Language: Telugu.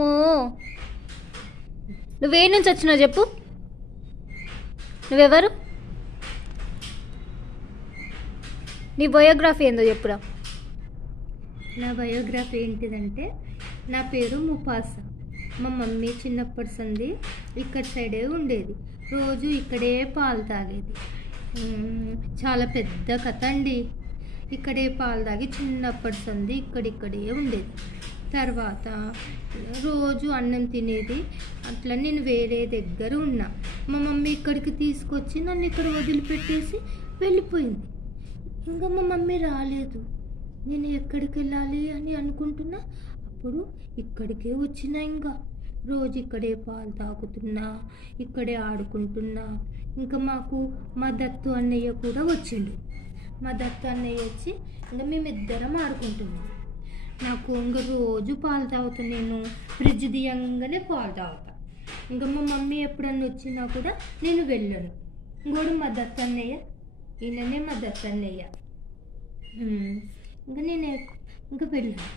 అమ్మో, నువ్వే నుంచి వచ్చినావు చెప్పు? నువ్వెవరు? నీ బయోగ్రఫీ ఏందో చెప్పురా. నా బయోగ్రఫీ ఏంటిదంటే, నా పేరు ముపాస. మా మమ్మీ చిన్నప్పటి సంది ఇక్కడ సైడే ఉండేది. రోజు ఇక్కడే పాలు తాగేది. చాలా పెద్ద కథ అండి. ఇక్కడే పాలు తాగి చిన్నప్పటి సంది ఇక్కడిక్కడే ఉండేది. తర్వాత రోజు అన్నం తినేది. అట్లా నేను వేరే దగ్గర ఉన్నా. మా మమ్మీ ఇక్కడికి తీసుకొచ్చి నన్ను ఇక్కడ వదిలిపెట్టేసి వెళ్ళిపోయింది. ఇంకా మా మమ్మీ రాలేదు. నేను ఎక్కడికి వెళ్ళాలి అని అనుకుంటున్నా. అప్పుడు ఇక్కడికే వచ్చినా. ఇంకా రోజు ఇక్కడే పాలు తాగుతున్నా, ఇక్కడే ఆడుకుంటున్నా. ఇంకా మాకు మా దత్తు అన్నయ్య కూడా వచ్చిండు. మా దత్తు అన్నయ్య వచ్చి ఇంకా మేమిద్దరం ఆడుకుంటున్నాం. నాకు ఇంకా రోజు పాలు తాగుతా. నేను ఫ్రిడ్జ్ తీయంగానే పాలు తాగుతా. ఇంకా మా మమ్మీ ఎప్పుడన్నా వచ్చినా కూడా నేను వెళ్ళను. ఇంకోడు మా దత్తు అన్నయ్య, ఈయననే మా దత్తు అన్నయ్య. ఇంకా నేను ఇంకా వెళ్ళాను.